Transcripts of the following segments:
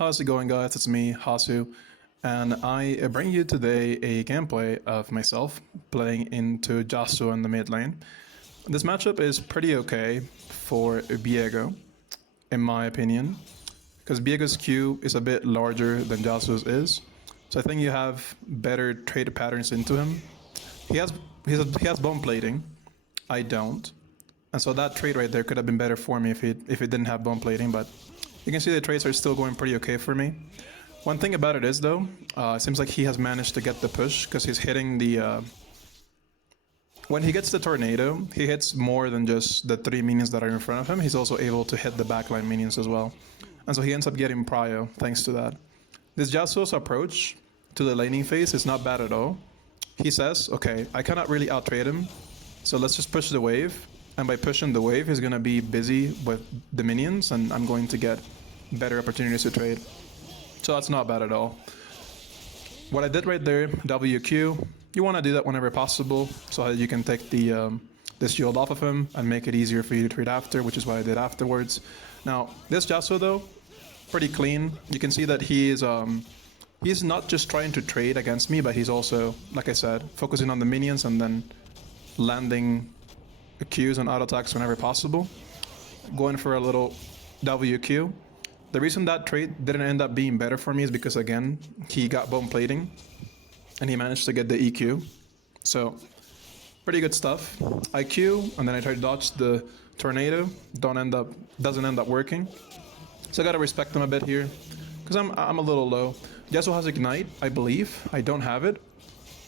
How's it going, guys? It's me, Hasu, and I bring you today a gameplay of myself playing into Yasuo in the mid lane. This matchup is pretty okay for Viego, in my opinion, because Viego's Q is a bit larger than Yasuo's is, so I think you have better trade patterns into him. He has bone plating, I don't, and so that trade right there could have been better for me if it didn't have bone plating, but you can see the trades are still going pretty okay for me. One thing about it is, though, it seems like he has managed to get the push because he's hitting the... When he gets the tornado, he hits more than just the 3 minions that are in front of him. He's also able to hit the backline minions as well. And so he ends up getting prio thanks to that. This Yasuo's approach to the laning phase is not bad at all. He says, okay, I cannot really out-trade him, so let's just push the wave. And by pushing the wave, he's going to be busy with the minions, and I'm going to get better opportunities to trade. So that's not bad at all. What I did right there, WQ, you want to do that whenever possible, so that you can take the shield off of him and make it easier for you to trade after, which is what I did afterwards. Now, this Yasuo, though, pretty clean. You can see that he's not just trying to trade against me, but he's also, like I said, focusing on the minions and then landing Qs and auto attacks whenever possible. Going for a little WQ. The reason that trade didn't end up being better for me is because, again, he got bone plating and he managed to get the EQ. So, pretty good stuff. I Q and then I try to dodge the tornado. Doesn't end up working. So I gotta respect him a bit here because I'm a little low. Yasuo has Ignite, I believe. I don't have it.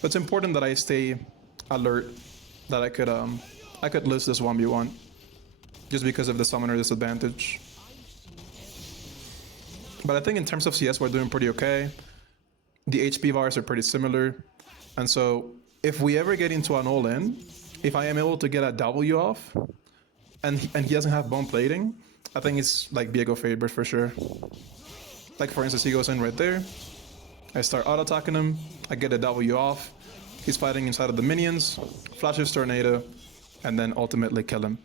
But it's important that I stay alert, that I could lose this 1v1 just because of the summoner disadvantage. But I think in terms of CS, we're doing pretty okay. The HP bars are pretty similar. And so if we ever get into an all-in, if I am able to get a W off, and he doesn't have bone plating, I think it's like Viego favorite for sure. Like for instance, he goes in right there. I start auto-attacking him. I get a W off. He's fighting inside of the minions. Flashes tornado. And then ultimately kill him.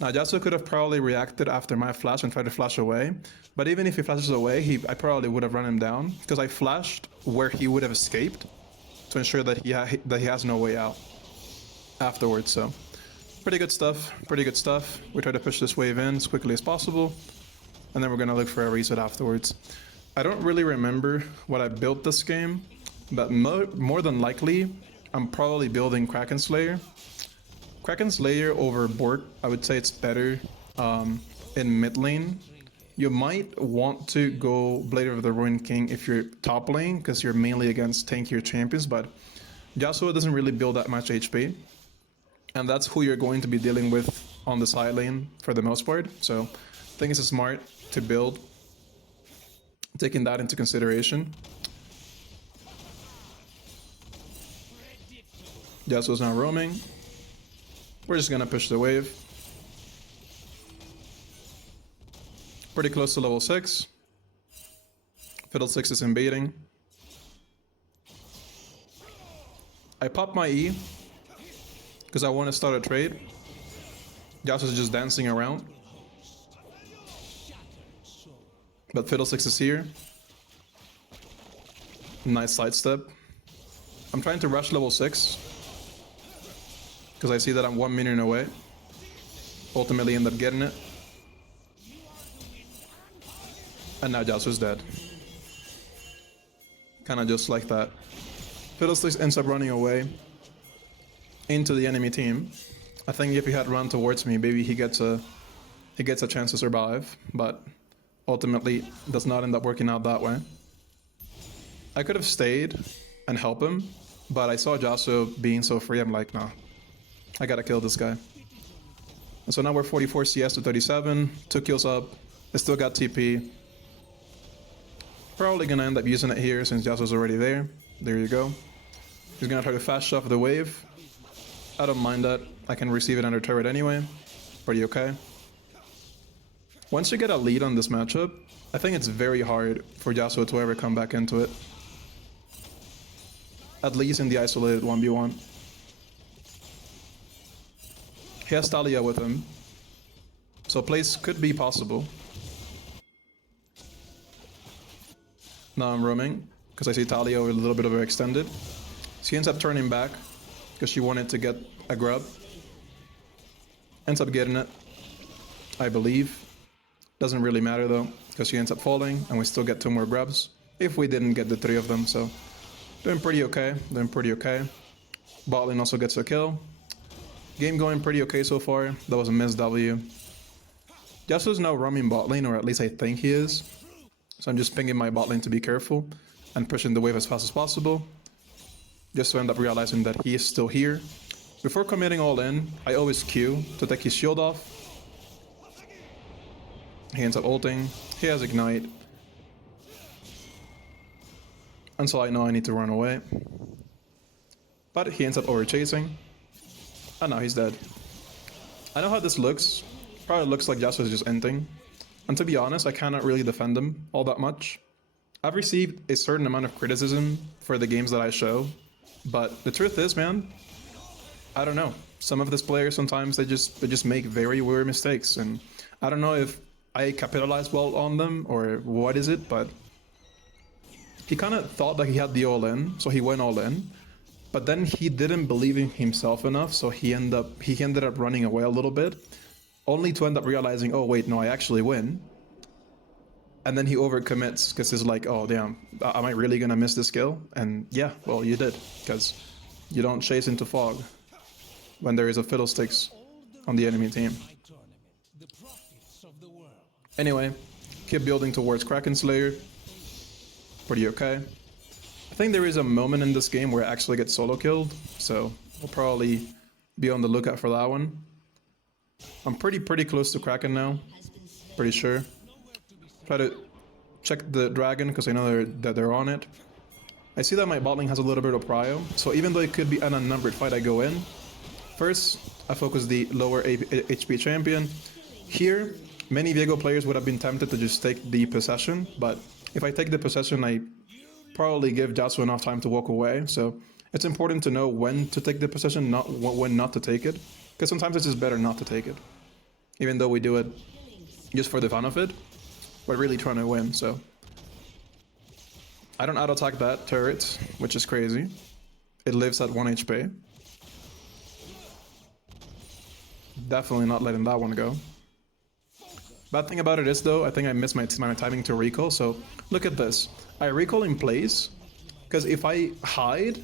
Now, Yasuo could have probably reacted after my flash and tried to flash away, but even if he flashes away, I probably would have run him down, because I flashed where he would have escaped to ensure that he has no way out afterwards, so pretty good stuff, pretty good stuff. We try to push this wave in as quickly as possible, and then we're going to look for a reset afterwards. I don't really remember what I built this game, but more than likely, I'm probably building Kraken Slayer. Kraken Slayer over Bork, I would say it's better in mid lane. You might want to go Blade of the Ruined King if you're top lane, because you're mainly against tankier champions, but Yasuo doesn't really build that much HP. And that's who you're going to be dealing with on the side lane for the most part. So I think it's smart to build, taking that into consideration. Yasuo's now roaming. We're just gonna push the wave. Pretty close to level 6. Fiddlesticks is invading. I pop my E because I want to start a trade. Yasuo's just dancing around. But Fiddlesticks is here. Nice sidestep. I'm trying to rush level 6. Because I see that I'm 1 minion away. Ultimately end up getting it. And now Yasuo's dead. Kinda just like that. Fiddlesticks ends up running away into the enemy team. I think if he had run towards me, maybe he gets a chance to survive, but ultimately does not end up working out that way. I could have stayed and helped him, but I saw Yasuo being so free, I'm like, nah. I gotta kill this guy. And so now we're 44 CS to 37, 2 kills up. I still got TP. Probably gonna end up using it here since Yasuo's already there. There you go. He's gonna try to fast shove the wave. I don't mind that. I can receive it under turret anyway. Pretty okay. Once you get a lead on this matchup, I think it's very hard for Yasuo to ever come back into it. At least in the isolated 1v1. He has Talia with him, so plays could be possible. Now I'm roaming because I see Talia with a little bit of her extended. She ends up turning back because she wanted to get a grub. Ends up getting it, I believe. Doesn't really matter though, because she ends up falling and we still get 2 more grubs. If we didn't get the 3 of them, so doing pretty okay, Bot lane also gets a kill. Game going pretty okay so far. That was a missed W. Yasuo's now roaming bot lane, or at least I think he is. So I'm just pinging my bot lane to be careful and pushing the wave as fast as possible. Just to end up realizing that he is still here. Before committing all in, I always Q to take his shield off. He ends up ulting. He has ignite. And so I know I need to run away. But he ends up over chasing. And now he's dead. I know how this looks. Probably looks like Yasuo is just ending. And to be honest, I cannot really defend him all that much. I've received a certain amount of criticism for the games that I show. But the truth is, man, I don't know. Some of these players sometimes they just make very weird mistakes, and I don't know if I capitalized well on them or what is it, but he kind of thought that he had the all in, so he went all in. But then he didn't believe in himself enough, so he ended up running away a little bit, only to end up realizing, oh wait, no, I actually win. And then he overcommits because he's like, oh damn, am I really gonna miss this kill? And yeah, well, you did, because you don't chase into fog when there is a fiddlesticks on the enemy team. Anyway, keep building towards Kraken Slayer. Pretty okay. I think there is a moment in this game where I actually get solo killed, so we'll probably be on the lookout for that one. I'm pretty close to Kraken now, pretty sure. Try to check the dragon because I know that they're on it. I see that my bot lane has a little bit of prio, so even though it could be an unnumbered fight, I go in. First, I focus the lower HP champion. Here, many Viego players would have been tempted to just take the possession, but if I take the possession, I probably give Yasuo enough time to walk away. So it's important to know when to take the possession, not when not to take it, because sometimes it's just better not to take it. Even though we do it just for the fun of it, we're really trying to win. So I don't auto-attack that turret, which is crazy. It lives at 1 HP. Definitely not letting that one go. Bad thing about it is though, I think I missed my timing to recall, so look at this. I recall in place, because if I hide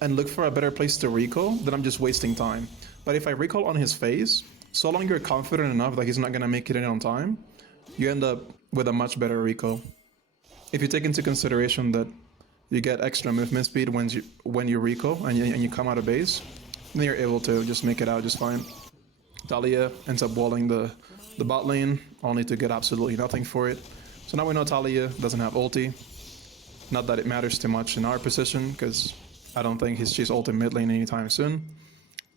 and look for a better place to recall, then I'm just wasting time. But if I recall on his face, so long you're confident enough that he's not gonna make it in on time, you end up with a much better recall. If you take into consideration that you get extra movement speed when you recall and you come out of base, then you're able to just make it out just fine. Talia ends up walling the bot lane, only to get absolutely nothing for it. So now we know Talia doesn't have ulti. Not that it matters too much in our position, because I don't think she's ulti mid lane anytime soon.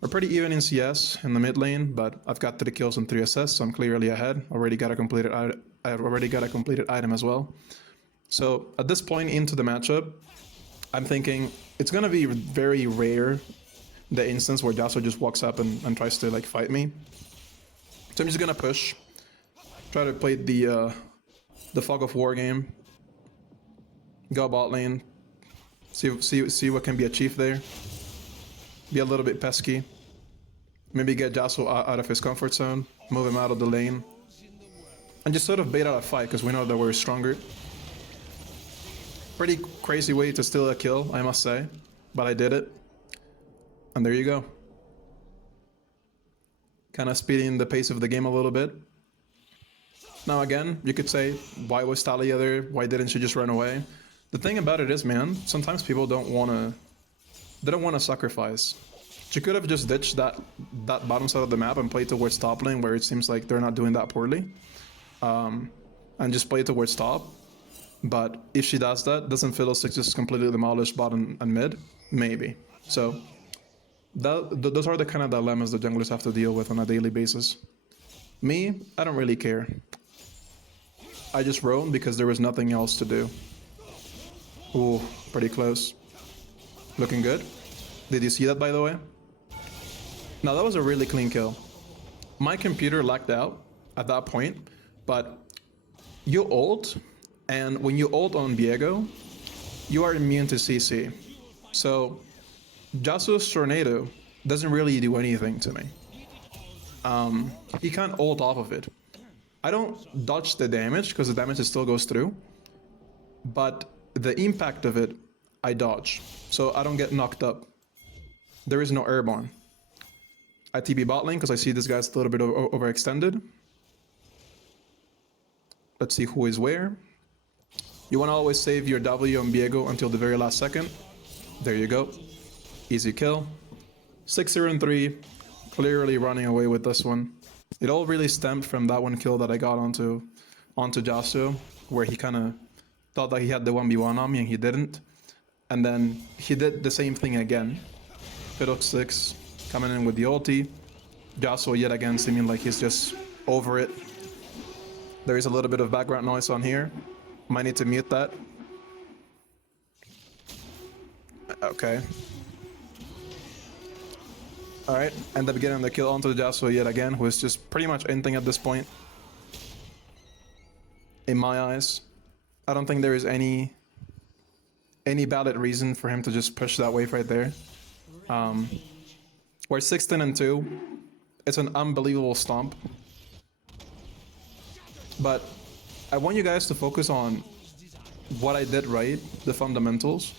We're pretty even in CS in the mid lane, but I've got 3 kills and 3 assists, so I'm clearly ahead. I've already got a completed item as well. So at this point into the matchup, I'm thinking it's gonna be very rare the instance where Yasuo just walks up and tries to like fight me. So I'm just gonna push, try to play the fog of war game, go bot lane, see what can be achieved there, be a little bit pesky, maybe get Yasuo out of his comfort zone, move him out of the lane, and just sort of bait out a fight because we know that we're stronger. Pretty crazy way to steal a kill, I must say, but I did it. And there you go. Kind of speeding the pace of the game a little bit. Now again, you could say, why was Talia there? Why didn't she just run away? The thing about it is, man, sometimes people don't want to sacrifice. She could have just ditched that bottom side of the map and played towards top lane, where it seems like they're not doing that poorly. And just play towards top. But if she does that, doesn't Fiddlesticks just completely demolish bottom and mid? Maybe. So those are the kind of dilemmas that junglers have to deal with on a daily basis. Me, I don't really care. I just roamed because there was nothing else to do. Ooh, pretty close. Looking good. Did you see that, by the way? Now, that was a really clean kill. My computer lagged out at that point, but you ult And when you ult on Viego, you are immune to CC. So Yasuo's Tornado doesn't really do anything to me. He can't ult off of it. I don't dodge the damage because the damage still goes through, but the impact of it, I dodge. So I don't get knocked up. There is no airborne. I TP bot lane because I see this guy's a little bit overextended. Let's see who is where. You want to always save your W on Viego until the very last second. There you go. Easy kill. 6-0 and 3. Clearly running away with this one. It all really stemmed from that one kill that I got onto Yasuo, where he kind of thought that he had the 1v1 on me and he didn't. And then he did the same thing again. Fiddle 6 coming in with the ulti. Yasuo yet again seeming like he's just over it. There is a little bit of background noise on here. Might need to mute that. Okay. Alright, end up getting the kill onto the Yasuo yet again, who is just pretty much anything at this point. In my eyes. I don't think there is any valid reason for him to just push that wave right there. We're 16 and 2. It's an unbelievable stomp. But I want you guys to focus on what I did right, the fundamentals.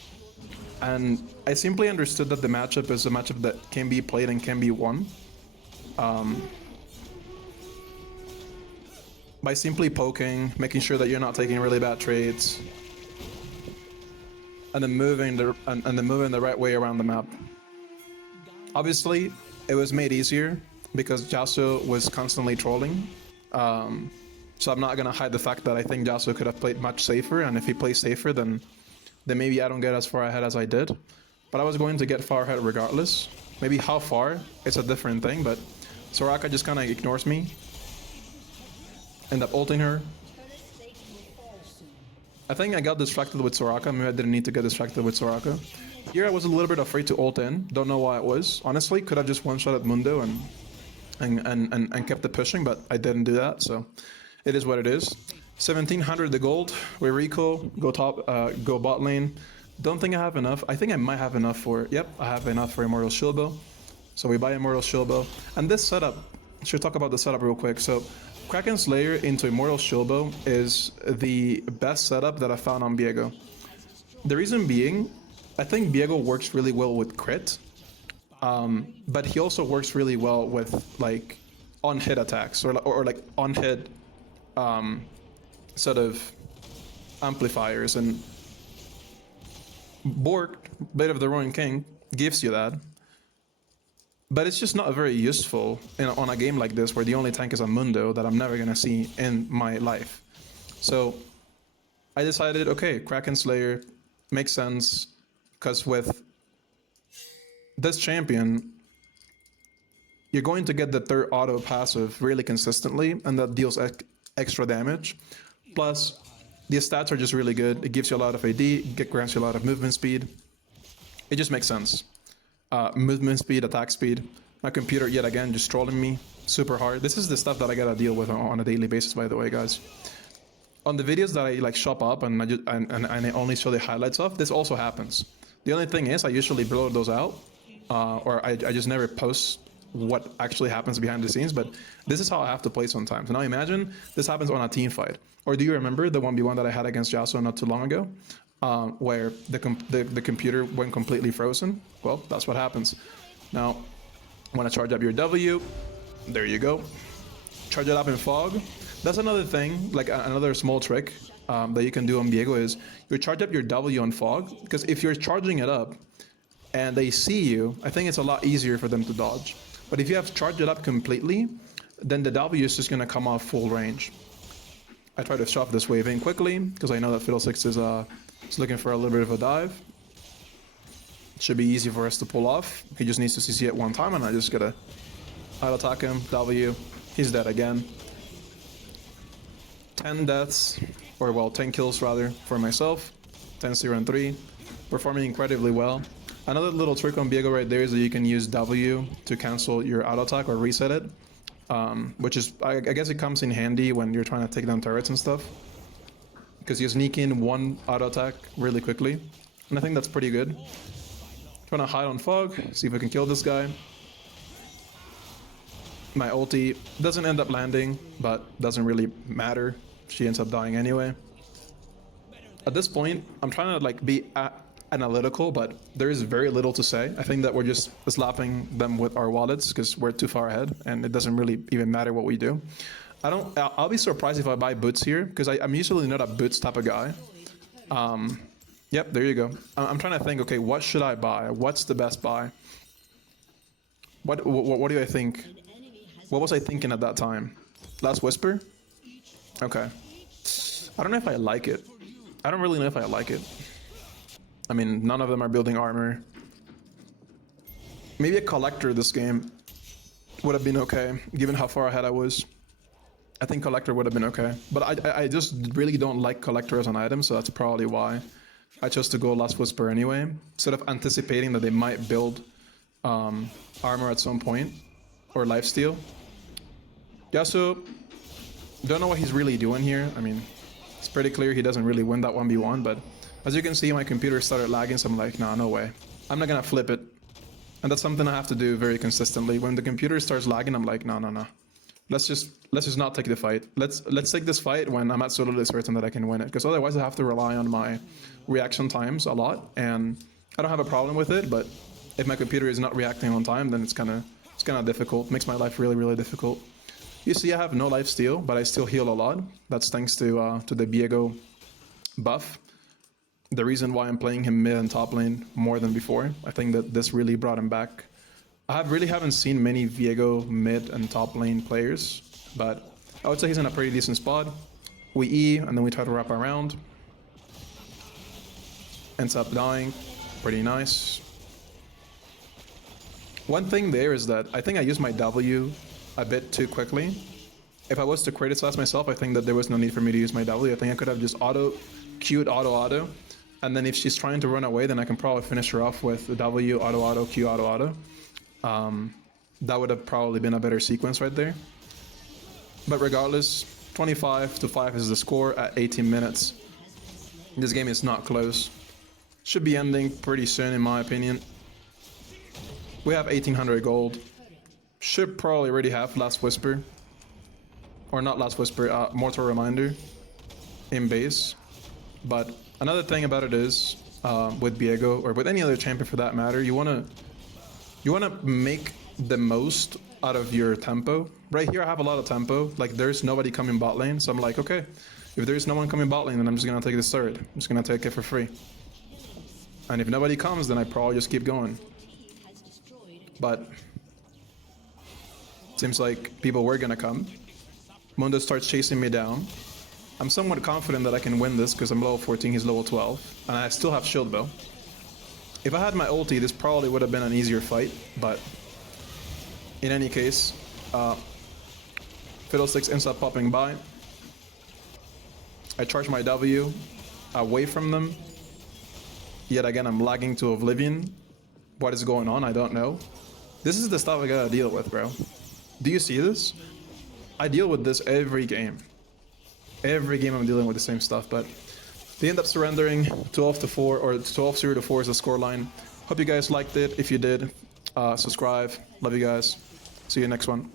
And I simply understood that the matchup is a matchup that can be played and can be won. By simply poking, making sure that you're not taking really bad trades, and then moving the right way around the map. Obviously, it was made easier because Yasuo was constantly trolling. So I'm not gonna hide the fact that I think Yasuo could have played much safer, and if he plays safer, then maybe I don't get as far ahead as I did. But I was going to get far ahead regardless. Maybe how far, it's a different thing, but Soraka just kind of ignores me. End up ulting her. I think I got distracted with Soraka. Maybe I didn't need to get distracted with Soraka. Here I was a little bit afraid to ult in. Don't know why it was. Honestly, could have just one-shot at Mundo and kept it pushing, but I didn't do that, so it is what it is. 1700 the gold. We recall, go top, go bot lane. Don't think I have enough. I think I might have enough for, yep, I have enough for Immortal Shieldbow. So we buy Immortal Shieldbow. And this setup, should talk about the setup real quick. So Kraken Slayer into Immortal Shieldbow is the best setup that I found on Viego. The reason being, I think Viego works really well with crit. But he also works really well with like on-hit attacks or like on-hit sort of amplifiers, and Borg, Blade of the Ruined King, gives you that. But it's just not very useful on a game like this where the only tank is a Mundo that I'm never gonna see in my life. So I decided, okay, Kraken Slayer makes sense, because with this champion, you're going to get the third auto passive really consistently, and that deals extra damage. Plus, the stats are just really good. It gives you a lot of AD, it grants you a lot of movement speed. It just makes sense. Movement speed, attack speed. My computer, yet again, just trolling me super hard. This is the stuff that I gotta deal with on a daily basis, by the way, guys. On the videos that I like shop up and I only show the highlights of, this also happens. The only thing is, I usually blow those out, or I just never post what actually happens behind the scenes, but this is how I have to play sometimes. Now imagine this happens on a team fight. Or do you remember the 1v1 that I had against Yasuo not too long ago? Where the computer went completely frozen? Well, that's what happens. Now, when I charge up your W, there you go. Charge it up in fog. That's another thing, like another small trick that you can do on Viego is you charge up your W on fog, because if you're charging it up and they see you, I think it's a lot easier for them to dodge. But if you have charged it up completely, then the W is just gonna come off full range. I try to shove this wave in quickly, because I know that Fiddlesticks is looking for a little bit of a dive. It should be easy for us to pull off. He just needs to CC it one time, and I just gotta auto attack him, W. He's dead again. 10 deaths, or well, 10 kills rather, for myself. 10-0 and 3. Performing incredibly well. Another little trick on Viego right there is that you can use W to cancel your auto attack or reset it. Which is, I guess it comes in handy when you're trying to take down turrets and stuff. because you sneak in one auto attack really quickly, and I think that's pretty good. Trying to hide on fog, see if I can kill this guy. My ulti doesn't end up landing, but doesn't really matter. She ends up dying anyway. At this point, I'm trying to like be analytical, but there is very little to say. I think that we're just slapping them with our wallets because we're too far ahead, and it doesn't really even matter what we do. I'll be surprised if I buy boots here because I'm usually not a boots type of guy. Yep, there you go. I'm trying to think. Okay, what should I buy? What's the best buy? What do I think? What was I thinking at that time? Last Whisper? Okay. I don't know if I like it. I don't really know if I like it. I mean, none of them are building armor. Maybe a collector this game would have been okay, given how far ahead I was. I think collector would have been okay. But I just really don't like collector as an item, so that's probably why I chose to go Last Whisper anyway, instead of anticipating that they might build armor at some point, or lifesteal. Yasuo, don't know what he's really doing here. I mean, it's pretty clear he doesn't really win that 1v1, but as you can see, my computer started lagging, so I'm like, nah, no way. I'm not gonna flip it. And that's something I have to do very consistently. When the computer starts lagging, I'm like, no. Let's just not take the fight. Let's take this fight when I'm absolutely certain that I can win it, because otherwise I have to rely on my reaction times a lot, and I don't have a problem with it, but if my computer is not reacting on time, then it's kind of difficult. It makes my life really difficult. You see, I have no life steal, but I still heal a lot. That's thanks to the Viego buff. The reason why I'm playing him mid and top lane more than before. I think that this really brought him back. I really haven't seen many Viego mid and top lane players, but I would say he's in a pretty decent spot. We E, and then we try to wrap around. Ends up dying. Pretty nice. One thing there is that I think I used my W a bit too quickly. If I was to criticize myself, I think that there was no need for me to use my W. I think I could have just queued auto, and then if she's trying to run away, then I can probably finish her off with the W, auto, Q, auto. That would have probably been a better sequence right there. But regardless, 25-5 is the score at 18 minutes. This game is not close. Should be ending pretty soon, in my opinion. We have 1800 gold. Should probably already have Last Whisper. Or not Last Whisper, Mortal Reminder in base. But another thing about it is, with Viego, or with any other champion for that matter, you wanna make the most out of your tempo. Right here I have a lot of tempo, like there's nobody coming bot lane, so I'm like, okay, if there's no one coming bot lane, then I'm just gonna take this third. I'm just gonna take it for free. And if nobody comes, then I probably just keep going. But seems like people were gonna come. Mundo starts chasing me down. I'm somewhat confident that I can win this because I'm level 14, he's level 12, and I still have shield bow. If I had my ulti, this probably would have been an easier fight, but in any case, Fiddlesticks ends up popping by. I charge my W away from them. Yet again, I'm lagging to oblivion. What is going on? I don't know. This is the stuff I gotta deal with, bro. Do you see this? I deal with this every game. Every game I'm dealing with the same stuff, but they end up surrendering 12-4, or 12-0-4 is the scoreline. Hope you guys liked it. If you did, subscribe. Love you guys. See you next one.